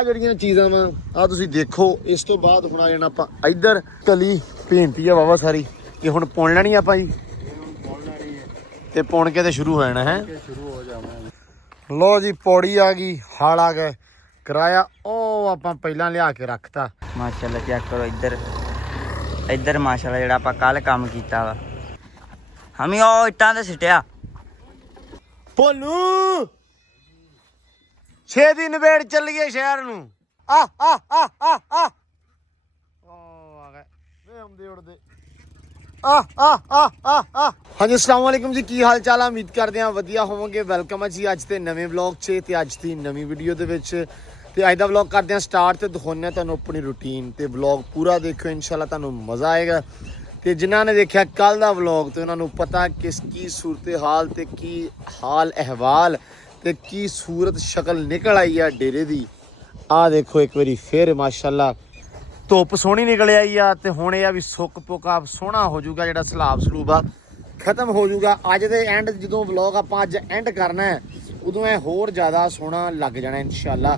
ਆ ਜਿਹੜੀਆਂ ਚੀਜ਼ਾਂ ਵਾ ਆ ਤੁਸੀਂ ਦੇਖੋ ਇਸ ਤੋਂ ਬਾਅਦ ਹੁਣ ਆ ਜਾਣਾ ਆਪਾਂ ਇੱਧਰ। ਕਲੀ ਭੇਂਤੀ ਆ ਵਾਵਾ ਸਾਰੀ ਇਹ ਹੁਣ ਪੁਣ ਲੈਣੀ ਆਪਾਂ ਜੀ? ਤੇ ਪੁਣ ਕੇ ਤੇ ਸ਼ੁਰੂ ਹੋ ਜਾਣਾ ਹੈ? ਸ਼ੁਰੂ ਹੋ ਜਾਵਾਂਗੇ ਲੋ ਜੀ ਪੌੜੀ ਆ ਗਈ ਹਾਲ ਆ ਗਏ। ਕਿਰਾਇਆ ਉਹ ਆਪਾਂ ਪਹਿਲਾਂ ਲਿਆ ਕੇ ਰੱਖਤਾ। ਮਾਸ਼ਾਅੱਲਾ ਚੈੱਕ ਕਰੋ ਇੱਧਰ। ਇੱਧਰ ਮਾਸ਼ਾਅੱਲਾ ਜਿਹੜਾ ਆਪਾਂ ਕੱਲ ਕੰਮ ਕੀਤਾ ਵਾ। ਹਮੀ ਉਹ ਇੱਟਾਂ ਤੇ ਸਿੱਟਿਆ। ਭੋਲੂ! ਛੇ ਦੀ ਨਵੇੜ ਚੱਲੀਏ ਸ਼ਹਿਰ ਨੂੰ। ਆ ਆ ਆ ਆ ਆ। ਓ ਆ ਗਏ। ਵੇ ਆਉਂਦੇ ਉੜਦੇ। ਆ ਆ ਆ ਆ ਆ। ਹਾਂਜੀ ਅਸਲਾਮ ਵਾਲੇਕੁਮ ਜੀ ਕੀ ਹਾਲ ਚਾਲ ਆ? ਉਮੀਦ ਕਰਦੇ ਆ ਵਧੀਆ ਹੋਵੋਗੇ। ਵੈਲਕਮ ਹੈ ਜੀ ਅੱਜ ਤੇ ਨਵੇਂ ਵਲੌਗ 'ਚ ਤੇ ਅੱਜ ਦੀ ਨਵੀਂ ਵੀਡੀਓ ਦੇ ਵਿੱਚ। ਤੇ ਅੱਜ ਦਾ ਵਲੌਗ ਕਰਦੇ ਆ ਸਟਾਰਟ ਤੇ ਦਿਖਾਉਂਦੇ ਆ ਤੁਹਾਨੂੰ ਆਪਣੀ ਰੁਟੀਨ। ਤੇ ਵਲੌਗ ਪੂਰਾ ਦੇਖਿਓ ਇਨਸ਼ਾਅੱਲਾ ਤੁਹਾਨੂੰ ਮਜ਼ਾ ਆਏਗਾ। ਤੇ ਜਿਨ੍ਹਾਂ ਨੇ ਦੇਖਿਆ ਕੱਲ ਦਾ ਵਲੌਗ ਤੇ ਉਹਨਾਂ ਨੂੰ ਪਤਾ ਕਿਸ ਕੀ ਸੂਰਤ ਹਾਲ ਤੇ ਕੀ ਹਾਲ ਅਹਿਵਾਲ ਤੇ ਕੀ ਸੂਰਤ ਸ਼ਕਲ ਨਿਕਲ ਆਈ ਆ ਡੇਰੇ ਦੀ? ਆ ਦੇਖੋ ਇੱਕ ਵਾਰੀ ਫੇਰ ਮਾਸ਼ਾਅੱਲਾ ਧੁੱਪ ਸੋਹਣੀ ਨਿਕਲ ਆਈ ਆ ਤੇ ਹੁਣ ਇਹ ਆ ਵੀ ਸੁੱਕ ਪੁਕਾ ਸੋਹਣਾ ਹੋ ਜਾਊਗਾ ਜਿਹੜਾ ਸਲਾਬ ਸਲੂਬ ਆ। ਖਤਮ ਹੋ ਜਾਊਗਾ। ਅੱਜ ਦੇ ਐਂਡ ਜਦੋਂ ਵਲੌਗ ਆਪਾਂ ਅੱਜ ਐਂਡ ਕਰਨਾ ਹੈ ਉਦੋਂ ਇਹ ਹੋਰ ਜ਼ਿਆਦਾ ਸੋਹਣਾ ਲੱਗ ਜਾਣਾ ਇਨਸ਼ਾਅੱਲਾ।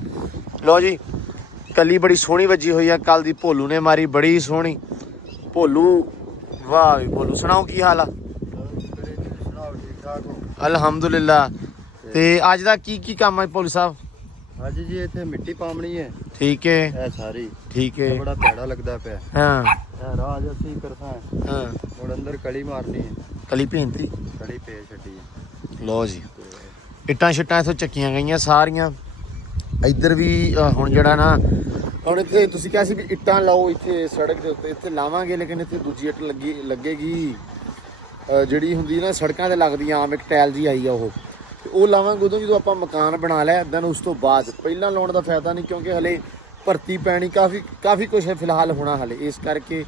ਲੋ ਜੀ ਕੱਲੀ ਬੜੀ ਸੋਹਣੀ ਵੱਜੀ ਹੋਈ ਆ ਕੱਲ ਦੀ ਭੋਲੂ ਨੇ ਮਾਰੀ ਬੜੀ ਸੋਹਣੀ। ਭੋਲੂ ਵਾਹ ਵੀ ਭੋਲੂ ਸੁਣਾਓ ਕੀ ਹਾਲ ਆ? ਅਲਹਮਦੁਲਿਲਾ। ਤੇ ਅੱਜ ਦਾ ਕੀ ਕੀ ਕੰਮ ਹੈ ਭੋਲੂ ਸਾਹਿਬ? ਅੱਜ ਜੀ ਇੱਥੇ ਮਿੱਟੀ ਪਾਉਣੀ ਹੈ। ਠੀਕ ਹੈ। ਇਹ ਸਾਰੀ। ਠੀਕ ਹੈ। ਬੜਾ ਭੈੜਾ ਲੱਗਦਾ ਪਿਆ। ਹਾਂ। ਇਹ ਰਾਜ ਅਸੀਂ ਕਰਦਾ ਹਾਂ। ਹੁਣ ਅੰਦਰ ਕਲੀ ਮਾਰਨੀ ਹੈ। ਕਲੀ ਭੇਂਤੀ। ਕਲੀ ਪੇ ਛੱਡੀ ਹੈ। ਲੋ ਜੀ। ਇੱਟਾਂ ਛਿੱਟਾਂ ਇਥੋਂ ਚੱਕੀਆਂ ਗਈਆਂ ਸਾਰੀਆਂ। ਇੱਧਰ ਵੀ ਹੁਣ ਜਿਹੜਾ ਨਾ ਹੁਣ ਇੱਥੇ ਤੁਸੀਂ ਕਿਹਾ ਸੀ ਵੀ ਇੱਟਾਂ ਲਾਓ ਇੱਥੇ ਸੜਕ ਦੇ ਉੱਤੇ। ਇੱਥੇ ਲਾਵਾਂਗੇ ਲੇਕਿਨ ਇੱਥੇ ਦੂਜੀ ਇੱਟ ਲੱਗੀ ਲੱਗੇਗੀ। ਜਿਹੜੀ ਹੁੰਦੀ ਨਾ ਸੜਕਾਂ ਤੇ ਲੱਗਦੀ ਆਮ ਇੱਕ ਟਾਇਲ ਜੀ ਆਈ ਆ ਉਹ। ਤੇ ਉਹ ਲਾਵਾਂਗੇ ਉਦੋਂ ਜਦੋਂ ਆਪਾਂ ਮਕਾਨ ਬਣਾ ਲਿਆ ਦੈਨ ਉਸ ਤੋਂ ਬਾਅਦ। ਪਹਿਲਾਂ ਲਾਉਣ ਦਾ ਫਾਇਦਾ ਨਹੀਂ ਕਿਉਂਕਿ ਹਲੇ ਭਰਤੀ ਪੈਣੀ ਕਾਫੀ ਕਾਫੀ ਕੁਝ ਹੈ ਫਿਲਹਾਲ ਹੋਣਾ ਹਲੇ। ਇਸ ਕਰਕੇ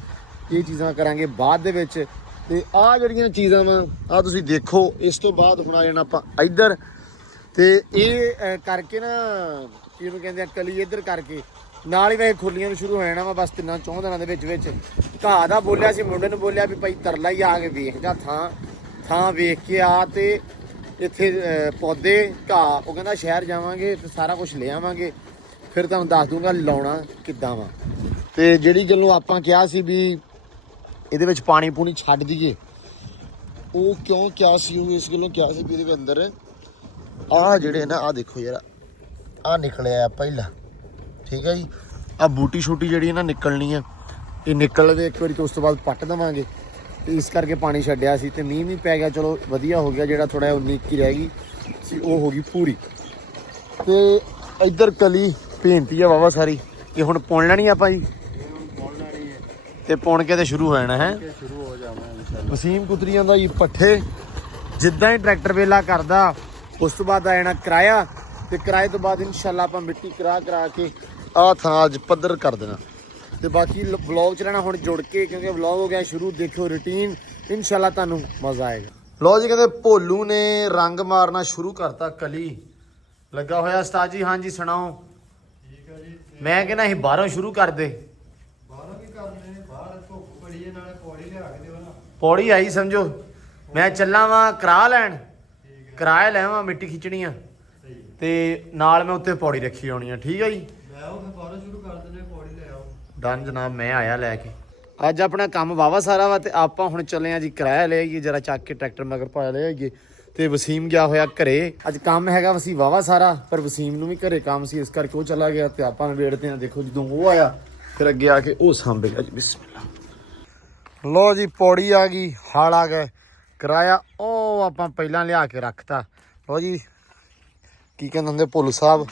ਇਹ ਚੀਜ਼ਾਂ ਕਰਾਂਗੇ ਬਾਅਦ ਦੇ ਵਿੱਚ। ਤੇ ਆ ਜਿਹੜੀਆਂ ਚੀਜ਼ਾਂ ਵਾ ਆ ਤੁਸੀਂ ਦੇਖੋ, ਇਸ ਤੋਂ ਬਾਅਦ ਹੁਣ ਆ ਜਾਣਾ ਆਪਾਂ ਇੱਧਰ। ਤੇ ਇਹ ਕਰਕੇ ਨਾ ਕਿਹਨੂੰ ਕਹਿੰਦੇ ਆ, ਕਲੀ ਇੱਧਰ ਕਰਕੇ। ਨਾਲ ਹੀ ਵੇ ਖੁਰਲੀਆਂ ਨੂੰ ਸ਼ੁਰੂ ਹੋ ਜਾਣਾ ਵਾ, ਬਸ ਤਿੰਨਾਂ, ਚੌਂ ਦਿਨਾਂ ਦੇ ਵਿੱਚ ਵਿੱਚ। ਘਾਹ ਦਾ ਬੋਲਿਆ ਸੀ, ਮੁੰਡੇ ਨੂੰ ਬੋਲਿਆ ਵੀ ਭਾਈ ਤਰਲਾ ਹੀ ਆ ਕੇ ਵੇਖ, ਜਾ ਥਾਂ ਥਾਂ ਵੇਖ ਕੇ ਆ ਤੇ ਇੱਥੇ ਪੌਦੇ, ਘਾਹ, ਉਹ ਕਹਿੰਦਾ ਸ਼ਹਿਰ ਜਾਵਾਂਗੇ, ਤੇ ਸਾਰਾ ਕੁਝ ਲੈ ਆਵਾਂਗੇ। ਫਿਰ ਤੁਹਾਨੂੰ ਦੱਸ ਦੂੰਗਾ ਲਾਉਣਾ ਕਿੱਦਾਂ ਵਾ। ਤੇ ਜਿਹੜੀ ਗੱਲੋਂ ਆਪਾਂ ਕਿਹਾ ਸੀ ਵੀ ਇਹਦੇ ਵਿੱਚ ਪਾਣੀ ਪੂਣੀ ਛੱਡ ਦਈਏ, ਉਹ ਕਿਉਂ ਕਿਹਾ ਸੀ ਉਹ ਇਸ ਗੱਲੋਂ ਕਿਹਾ ਸੀ ਵੀ ਇਹਦੇ ਅੰਦਰ ਆਹ ਜਿਹੜੇ ਨਾ, ਆਹ ਦੇਖੋ ਯਾਰ, ਆਹ ਨਿਕਲਿਆ ਆ ਪਹਿਲਾਂ। ਠੀਕ ਹੈ ਜੀ? ਆ ਬੂਟੀ ਛੋਟੀ ਜਿਹੜੀ ਨਾ ਨਿਕਲਣੀ ਆ, ਇਹ ਨਿਕਲਦੇ ਇੱਕ ਵਾਰੀ ਤੇ ਉਸ ਤੋਂ ਬਾਅਦ ਪੱਟ ਦੇਵਾਂਗੇ। ਤੇ ਇਸ ਕਰਕੇ ਪਾਣੀ ਛੱਡਿਆ ਸੀ ਤੇ ਮੀਂਹ ਵੀ ਪੈ ਗਿਆ, ਚਲੋ ਵਧੀਆ ਹੋ ਗਿਆ ਜਿਹੜਾ ਥੋੜਾ 19 ਕੀ ਰਹਿ ਗਈ ਸੀ, ਉਹ ਹੋ ਗਈ ਪੂਰੀ। ਤੇ ਇੱਧਰ ਕਲੀ ਭੇਂਤੀ ਆ ਵਾਵਾ ਸਾਰੀ ਇਹ ਹੁਣ ਪੁਣ ਲੈਣੀ ਆਪਾਂ ਜੀ? ਪਾਉਣ ਲੈਣੀ ਹੈ ਤੇ ਪੁਣ ਕੇ ਤੇ ਸ਼ੁਰੂ ਹੋ ਜਾਣਾ ਹੈ। ਸ਼ੁਰੂ ਹੋ ਜਾਣਾ ਵਸੀਮ ਕੁਤਰੀਆਂ ਦਾ ਜੀ ਪੱਠੇ, ਜਿੱਦਾਂ ਹੀ ਟਰੈਕਟਰ ਵੇਲਾ ਕਰਦਾ, ਉਸ ਤੋਂ ਬਾਅਦ ਆ ਜਾਣਾ ਕਿਰਾਇਆ, ਤੇ ਕਿਰਾਏ ਤੋਂ ਬਾਅਦ ਇਨਸ਼ਾਅੱਲਾ ਆਪਾਂ ਮਿੱਟੀ ਕਰਾ ਕਰਾ ਕੇ ਆਹ ਥਾਂ ਅੱਜ ਪੱਧਰ ਕਰ ਦੇਣਾ। ਤੇ ਬਾਕੀ ਵਲੌਗ ਚ ਰਹਿਣਾ ਹੁਣ ਜੁੜ ਕੇ ਕਿਉਂਕਿ ਵਲੌਗ ਹੋ ਗਿਆ ਸ਼ੁਰੂ ਦੇਖਿਓ ਰੁਟੀਨ ਇਨਸ਼ਾਅੱਲਾ ਤੁਹਾਨੂੰ ਮਜ਼ਾ ਆਏਗਾ। ਲੋ ਜੀ ਕਹਿੰਦੇ ਭੋਲੂ ਨੇ ਰੰਗ ਮਾਰਨਾ ਸ਼ੁਰੂ ਕਰਤਾ ਕਲੀ। ਲੱਗਾ ਹੋਇਆ ਉਸਤਾਦ ਜੀ ਹਾਂਜੀ ਸੁਣਾਓ। ਠੀਕ ਹੈ ਜੀ ਮੈਂ ਕਹਿੰਦਾ ਅਸੀਂ ਬਾਹਰੋਂ ਸ਼ੁਰੂ ਕਰ ਦੇ ਬਾਹਰੋਂ ਕੀ ਕਰਨੇ ਬਾਹਰ ਧੁੱਪ ਬੜੀ ਹੈ ਨਾਲੇ ਪੌੜੀ ਲਿਆ ਕੇ ਦਿਓ ਨਾ। ਪੌੜੀ ਆਈ ਸਮਝੋ। ਮੈਂ ਚੱਲਾਂ ਵਾਂ ਕਰਾ ਲੈਣ ਕਿਰਾਇਆ ਲੈਵਾਂ ਮਿੱਟੀ ਖਿੱਚਣੀ ਆ। ਸਹੀ ਤੇ ਨਾਲ ਮੈਂ ਉੱਤੇ ਪੌੜੀ ਰੱਖੀ ਆਉਣੀ ਆ ਠੀਕ ਆ ਜੀ ਲੈ ਆਓ ਫਿਰ ਬਾਹਰੋਂ ਸ਼ੁਰੂ ਕਰ ਦਿੰਦੇ ਹਾਂ, ਪੌੜੀ ਲੈ ਆਓ ਡਨ ਜਨਾਬ, ਮੈਂ ਆਇਆ ਲੈ ਕੇ। ਅੱਜ ਆਪਣਾ ਕੰਮ ਵਾਵਾ ਸਾਰਾ ਵਾ ਤੇ ਆਪਾਂ ਹੁਣ ਚੱਲੇ ਆ ਜੀ ਕਿਰਾਇਆ ਲੈ ਆਈਏ, ਜਰਾ ਚੱਕ ਕੇ ਟਰੈਕਟਰ ਮਗਰ ਪਾ ਲੈ ਆਈਏ। ਤੇ ਵਸੀਮ ਗਿਆ ਹੋਇਆ ਘਰੇ। ਅੱਜ ਕੰਮ ਹੈਗਾ ਵਸੀ ਵਾਵਾ ਸਾਰਾ, ਪਰ ਵਸੀਮ ਨੂੰ ਵੀ ਘਰੇ ਕੰਮ ਸੀ, ਇਸ ਕਰਕੇ ਉਹ ਚਲਾ ਗਿਆ ਤੇ ਆਪਾਂ ਵੇੜਦੇ ਆ, ਦੇਖੋ ਜਦੋਂ ਉਹ ਆਇਆ, ਫਿਰ ਅੱਗੇ ਆ ਕੇ ਉਹ ਸਾਂਭੇਗਾ ਜੀ ਬਿਸਮਿਲ੍ਲਾ ਲੋ ਜੀ, ਪੌੜੀ ਆ ਗਈ ਹਾਲ ਆ ਗਏ, ਕਿਰਾਇਆ ਉਹ ਆਪਾਂ ਪਹਿਲਾਂ ਲਿਆ ਕੇ ਰੱਖਤਾ। ਲੋ ਜੀ, ਕੀ ਕਹਿੰਦੇ ਹੁੰਦੇ ਭੋਲੂ ਸਾਹਿਬ?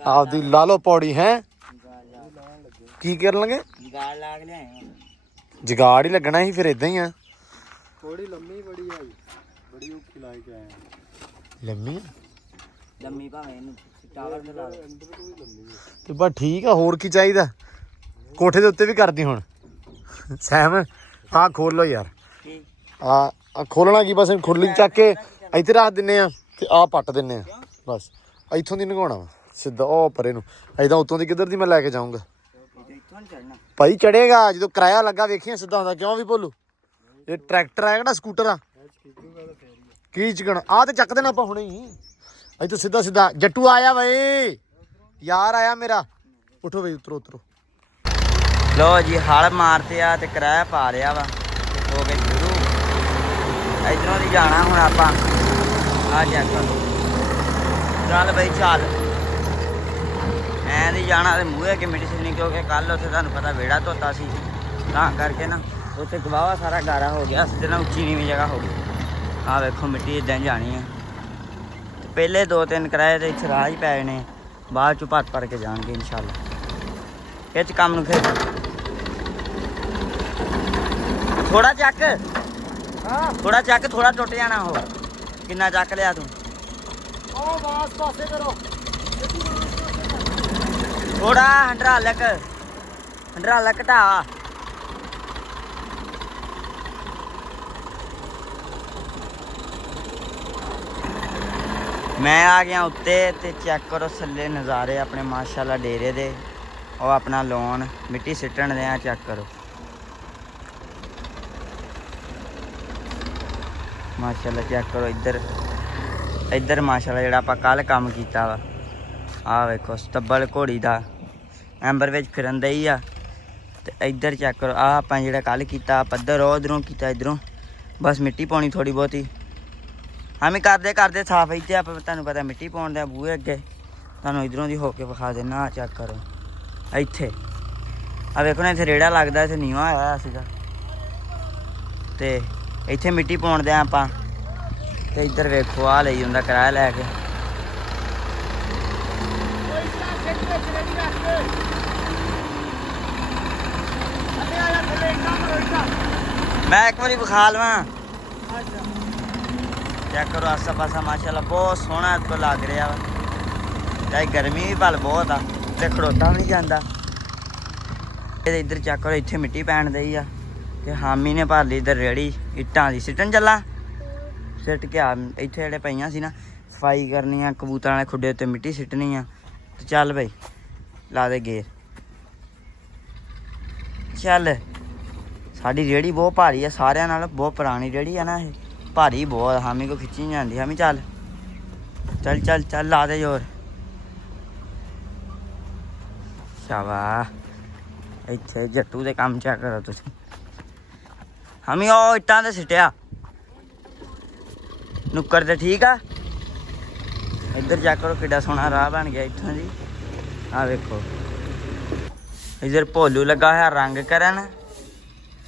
ਆਪਦੀ ਲਾ ਲਓ ਪੌੜੀ, ਹੈ? ਕੀ ਕਰਨ ਲੱਗੇ? ਗਾਲ ਲਾਗ ਲਿਆਏ ਜਗਾੜ ਹੀ ਲੱਗਣਾ ਸੀ ਫਿਰ ਇਦਾਂ ਹੀ ਆ। ਪੌੜੀ ਲੰਮੀ ਬੜੀ ਆਈ ਬੜੀ ਔਖੀ ਲਾ ਕੇ ਆਏ ਹਾਂ। ਲੰਮੀ ਲੰਮੀ ਭਾਵੇਂ ਇਹਨੂੰ ਟਾਵਰ ਤੇ ਲਾ ਅੰਦਰ ਤੋਂ ਵੀ ਲੰਮੀ ਹੈ ਤੇ ਬਸ ਠੀਕ ਆ ਹੋਰ ਕੀ ਚਾਹੀਦਾ? ਕੋਠੇ ਦੇ ਉੱਤੇ ਵੀ ਕਰਦੀ ਹੁਣ। ਸਹਿਮ ਆਹ ਖੋਲ ਲਓ ਯਾਰ। ਕੀ? ਆ ਆ ਖੋਲਣਾ ਕੀ ਬਸ ਖੁਰਲੀ ਚੱਕ ਕੇ ਇੱਥੇ ਰੱਖ ਦਿੰਨੇ ਆ ਤੇ ਆ ਪੱਟ ਦਿੰਨੇ ਆ। ਬਸ ਇੱਥੋਂ ਦੀ ਵਾ ਸਿੱਧਾ ਉਹ ਪਰੇ ਨੂੰ। ਐਦਾਂ ਉਤੋਂ ਦੀ ਕਿੱਧਰ ਦੀ ਮੈਂ ਲੈ ਕੇ ਜਾਊਂਗਾ? ਇਹ ਚੜਨਾ ਭਾਈ ਚੜੇਗਾ, ਜਦੋਂ ਕਿਰਾਇਆ ਲੱਗਾ ਵੇਖੀਆਂ ਸਿੱਧਾ ਹੁੰਦਾ, ਕਿਉਂ ਵੀ ਭੋਲੂ? ਇਹ ਟਰੈਕਟਰ ਆ ਕਿਹੜਾ, ਸਕੂਟਰ ਆ? ਕੀ ਚਕਣ? ਆ ਤੇ ਚੱਕ ਦੇਣਾ ਆਪਾਂ ਹੁਣੇ ਹੀ। ਇੱਥੇ ਸਿੱਧਾ ਸਿੱਧਾ, ਜੱਟੂ ਆਇਆ ਵੇ। ਯਾਰ ਆਇਆ ਮੇਰਾ। ਉਠੋ ਬਈ, ਉਤਰੋ ਉਤਰੋ। ਲੋ ਜੀ, ਹਲ ਮਾਰਤੇ ਆ ਤੇ ਕਿਰਾਇਆ ਪਾ ਲਿਆ ਵਾ। ਤੇ ਹੋ ਗਏ ਸ਼ੁਰੂ। ਇਧਰੋਂ ਦੀ ਜਾਣਾ ਹੁਣ ਆਪਾਂ। ਆ ਚੈੱਕ ਚੱਲ ਬਈ, ਚੱਲ। ਐਂ ਦੀ ਜਾਣਾ ਤੇ ਮੂਹੇ ਕਿ ਮਿੱਟੀ ਸਿੱਧਣੀ ਕਿਉਂਕਿ ਕੱਲ ਉੱਥੇ ਤੁਹਾਨੂੰ ਪਤਾ ਵਿਹੜਾ ਧੋਤਾ ਸੀ। ਤਾਂ ਕਰਕੇ ਨਾ ਉੱਥੇ ਗਵਾਵਾ ਸਾਰਾ ਗਾਰਾ ਹੋ ਗਿਆ। ਨਾਲ ਉੱਚੀ ਨੀਵੀਂ ਜਗ੍ਹਾ ਹੋ ਗਈ ਆ ਵੇਖੋ ਮਿੱਟੀ ਇਦਾਂ ਜਾਣੀ ਹੈ। ਤੇ ਪਹਿਲੇ ਦੋ ਤਿੰਨ ਕਿਰਾਏ ਤੇ ਇੱਥੇ ਹੀ ਪੈ ਨੇ ਬਾਅਦ ਚ ਭੱਤ ਭਰ ਕੇ ਜਾਣਗੇ ਇਨਸ਼ਾਅੱਲਾ। ਇਹ ਚ ਕੰਮ ਨੂੰ ਖੇਡ ਥੋੜਾ ਚੱਕ। ਹਾਂ। ਥੋੜਾ ਚੱਕ ਥੋੜਾ ਟੁੱਟ ਜਾਣਾ ਉਹ। ਕਿੰਨਾ ਚੱਕ ਲਿਆ ਤੂੰ? ਉਹ ਬਾਸ ਪਾਸੇ ਕਰੋ। ਥੋੜਾ ਹੰਡਰਾ ਲੱਕ, ਹੰਡਰਾ ਮੈਂ ਆ ਗਿਆ ਉੱਤੇ ਤੇ ਚੈੱਕ ਕਰੋ ਥੱਲੇ ਨਜ਼ਾਰੇ ਆਪਣੇ ਮਾਸ਼ਾਅੱਲਾ ਡੇਰੇ ਦੇ। ਉਹ ਆਪਣਾ ਲੋਨ ਮਿੱਟੀ ਸਿੱਟਣ ਦੇ ਆ, ਚੈੱਕ ਕਰੋ। ਮਾਸ਼ਾਅੱਲਾ ਚੈੱਕ ਕਰੋ ਇੱਧਰ ਇੱਧਰ ਮਾਸ਼ਾਅੱਲਾ ਜਿਹੜਾ ਆਪਾਂ ਕੱਲ ਕੰਮ ਕੀਤਾ ਵਾ। ਆ ਵੇਖੋ, ਸਤੱਬਲ ਘੋੜੀ ਦਾ। ਐਂਬਰ ਵਿੱਚ ਫਿਰਨ ਦਾ ਹੀ ਆ। ਤੇ ਇੱਧਰ ਚੈੱਕ ਕਰੋ ਆ ਆਪਾਂ ਜਿਹੜਾ ਕੱਲ ਕੀਤਾ ਪੱਧਰ ਉਹ ਉਧਰੋਂ ਕੀਤਾ, ਇਧਰੋਂ। ਬਸ ਮਿੱਟੀ ਪਾਉਣੀ ਥੋੜੀ ਬਹੁਤੀ। ਹਮੇ ਕਰਦੇ ਕਰਦੇ ਸਾਫ਼ ਇੱਥੇ ਆਪਾਂ ਤੁਹਾਨੂੰ ਪਤਾ ਮਿੱਟੀ ਪਾਉਣ ਦੇ ਬੂਹੇ ਅੱਗੇ। ਤੁਹਾਨੂੰ ਇਧਰੋਂ ਦੀ ਹੋ ਕੇ ਵਿਖਾ ਦੇਣਾ ਆ ਚੈੱਕ ਕਰੋ। ਇੱਥੇ। ਆ ਵੇਖੋ ਨਾ, ਇੱਥੇ ਰੇੜਾ ਲੱਗਦਾ, ਇੱਥੇ ਨੀਵਾ ਆਇਆ ਸੀਗਾ। ਤੇ ਇੱਥੇ ਮਿੱਟੀ ਪਾਉਣ ਦੇ ਆ ਆਪਾਂ। ਤੇ ਇੱਧਰ ਵੇਖੋ ਆ ਲਈ ਹੁੰਦਾ ਕਿਰਾਇਆ ਲੈ ਕੇ। ਮੈਂ ਇੱਕ ਵਾਰੀ ਵਿਖਾ ਲਵਾਂ। ਚੈੱਕ ਕਰੋ ਆਸਾ ਪਾਸਾ ਮਾਸ਼ਾਅੱਲਾ, ਬਹੁਤ ਸੋਹਣਾ ਤੋਂ ਲੱਗ ਰਿਹਾ ਵਾ। ਚਾਹੇ ਗਰਮੀ ਵੀ ਭਲ ਬਹੁਤ ਆ, ਤੇ ਖੜੋਤਾ ਵੀ ਨਹੀਂ ਜਾਂਦਾ। ਇਹ ਇੱਧਰ ਚੈੱਕ ਕਰੋ, ਇੱਥੇ ਮਿੱਟੀ ਪੈਣ ਦਈ ਆ, ਤੇ ਹਾਮੀ ਨੇ ਭਰ ਲਈ ਇੱਧਰ ਰੇੜੀ, ਇੱਟਾਂ ਦੀ। ਸਿੱਟਣ ਚੱਲਾ? ਸਿੱਟ ਕੇ ਆ, ਇੱਥੇ ਜਿਹੜੇ ਪਈਆਂ ਸੀ ਨਾ, ਸਫ਼ਾਈ ਕਰਨੀ ਆ, ਕਬੂਤਰਾਂ ਵਾਲੇ ਖੁੱਡੇ ਉੱਤੇ ਮਿੱਟੀ ਸਿੱਟਣੀ ਆ, ਤੇ ਚੱਲ ਬਈ, ਲਾ ਦੇ ਗੇਰ ਚੱਲ। ਸਾਡੀ ਰੇੜੀ ਬਹੁਤ ਭਾਰੀ ਆ, ਸਾਰਿਆਂ ਨਾਲ ਬਹੁਤ ਪੁਰਾਣੀ ਰੇੜੀ ਆ ਨਾ ਇਹ। ਭਾਰੀ ਬਹੁਤ ਹਾਮੀ ਕੋ ਖਿੱਚੀ ਨੀ ਜਾਂਦੀ। ਹਾਮੀ ਚੱਲ। ਚੱਲ ਚੱਲ ਚੱਲ, ਲਾ ਦੇ ਜ਼ੋਰ। ਸ਼ਾਬਾ ਇੱਥੇ ਜੱਟੂ ਦੇ ਕੰਮ ਚੈੱਕ ਕਰੋ ਤੁਸੀਂ। ਹਾਮੀ ਉਹ ਇੱਟਾਂ ਤੇ ਸਿੱਟਿਆ। ਨੁੱਕਰ ਤੇ ਠੀਕ ਆ। ਇੱਧਰ ਚੈੱਕ ਕਰੋ ਕਿੱਡਾ ਸੋਹਣਾ ਰਾਹ ਬਣ ਗਿਆ ਇੱਥੋਂ ਜੀ ਆ ਵੇਖੋ। ਇੱਧਰ ਭੋਲੂ ਲੱਗਾ ਹੋਇਆ ਰੰਗ ਕਰਨ।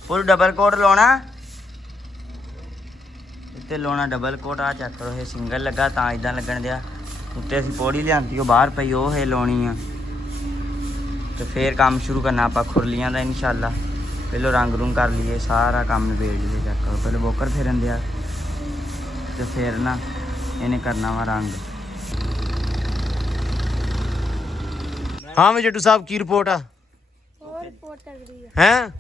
ਫੁੱਲ ਡਬਲ ਕੋਟ ਲਾਉਣਾ। ਇੱਥੇ ਲਾਉਣਾ ਡਬਲ ਕੋਟ ਆ ਚੈੱਕ ਕਰੋ ਇਹ ਸਿੰਗਲ ਲੱਗਾ ਤਾਂ ਇਦਾਂ ਲੱਗਣ ਦਿਆ। ਉੱਤੇ ਅਸੀਂ ਪੌੜੀ ਲਿਆਂਦੀ ਉਹ ਬਾਹਰ ਪਈ ਉਹ ਇਹ ਲਾਉਣੀ ਆ। ਤੇ ਫੇਰ ਕੰਮ ਸ਼ੁਰੂ ਕਰਨਾ ਆਪਾਂ ਖੁਰਲੀਆਂ ਦਾ ਇਨਸ਼ਾਅੱਲਾ। ਪਹਿਲਾਂ ਰੰਗ ਰੂੰਗ ਕਰ ਲਈਏ ਸਾਰਾ ਕੰਮ ਨਿਬੇੜ ਲਈਏ ਚੈੱਕ ਕਰੋ। ਪਹਿਲਾਂ ਬੋਕਰ ਫੇਰਨ ਦਿਆ ਤੇ ਫੇਰ ਨਾ ਇਹਨੇ ਕਰਨਾ ਵਾ ਰੰਗ। ਹਾਂ ਵੀ ਜੱਟੂ ਸਾਹਿਬ ਕੀ ਰਿਪੋਰਟ ਆ? ਹੋਰ ਰਿਪੋਰਟ ਤਗੜੀ ਆ। ਹੈ? ਆਹ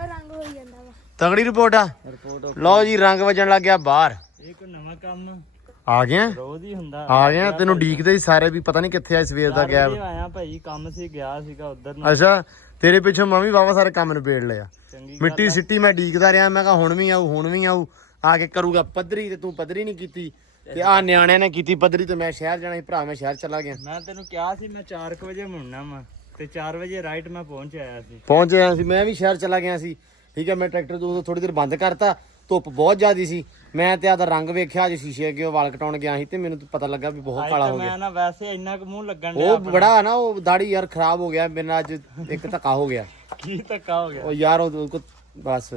ਰੰਗ ਹੋਈ ਜਾਂਦਾ ਵਾ। ਤਗੜੀ ਰਿਪੋਰਟ ਆ। ਰਿਪੋਰਟ ਲਓ ਜੀ ਰੰਗ ਵਜਣ ਲੱਗ ਗਿਆ ਬਾਹਰ। ਇਹ ਕੋਈ ਨਵਾਂ ਕੰਮ। ਆ ਗਿਆ? ਰੋਜ਼ ਹੀ ਹੁੰਦਾ। ਆ ਗਿਆ ਤੈਨੂੰ ਡੀਕਦੇ ਸੀ ਸਾਰੇ ਵੀ ਪਤਾ ਨਹੀਂ ਕਿੱਥੇ ਆ ਸਵੇਰ ਦਾ ਗਿਆ ਆਇਆ ਭਾਈ ਕੰਮ ਸੀ ਗਿਆ ਸੀਗਾ ਉਧਰ ਨੂੰ। ਅੱਛਾ ਤੇਰੇ ਪਿੱਛੋਂ ਮੈਂ ਵੀ ਵਾਵਾ ਸਾਰੇ ਕੰਮ ਨਿਬੇੜ ਲਿਆ ਮਿੱਟੀ ਸਿੱਟੀ ਮੈਂ ਡੀਕਦਾ ਰਿਹਾ ਮੈਂ ਕਿਹਾ ਹੁਣ ਵੀ ਆਊ ਹੁਣ ਵੀ ਆਊ। ਆ ਕੇ ਕਰੂਗਾ ਪੱਧਰੀ ਤੇ ਤੂੰ ਪੱਧਰੀ ਨਹੀਂ ਕੀਤੀ। ਤੇ ਆ ਨਿਆਣਿਆਂ ਨੇ ਕੀਤੀ ਪੱਧਰੀ ਤੇ ਮੈਂ ਸ਼ਹਿਰ ਜਾਣਾ ਸੀ ਭਰਾ ਮੈਂ ਸ਼ਹਿਰ ਚਲਾ ਗਿਆ। ਮੈਂ ਤੈਨੂੰ ਕਿਹਾ ਸੀ ਮੈਂ 4 ਵਜੇ ਮੁੜਨਾ ਵਾ। ਤੇ 4 ਵਜੇ ਰਾਈਟ ਮੈਂ ਪਹੁੰਚ ਆਇਆ ਸੀ। ਪਹੁੰਚ ਗਿਆ ਸੀ। ਮੈਂ ਵੀ ਸ਼ਹਿਰ ਚਲਾ ਗਿਆ ਸੀ। ਠੀਕ ਹੈ ਮੈਂ ਟਰੈਕਟਰ ਤੋਂ ਥੋੜੀ ਦੇਰ ਬੰਦ ਕਰਤਾ। ਧੁੱਪ ਬਹੁਤ ਜ਼ਿਆਦੀ ਸੀ। ਮੈਂ ਤੇ ਆਦਾ ਰੰਗ ਵੇਖਿਆ ਅੱਜ ਸ਼ੀਸ਼ੇ ਅੱਗੇ ਉਹ ਵਾਲ ਕਟਾਉਣ ਗਿਆ ਸੀ ਤੇ ਮੈਨੂੰ ਤਾਂ ਪਤਾ ਲੱਗਾ ਵੀ ਬਹੁਤ ਕਾਲਾ ਹੋ ਗਿਆ। ਮੈਂ ਨਾ ਵੈਸੇ ਇੰਨਾ ਕੁ ਮੂੰਹ ਲੱਗਣ ਉਹ ਬੜਾ ਨਾ ਉਹ ਦਾੜੀ ਯਾਰ ਖਰਾਬ ਹੋ ਗਿਆ। ਮੇਰੇ ਨਾਲ ਅੱਜ ਇੱਕ ਧੱਕਾ ਹੋ ਗਿਆ। ਕੀ ਧੱਕਾ ਹੋ ਗਿਆ? ਉਹ ਯਾਰ ਉਹ ਕੋ ਬਸ।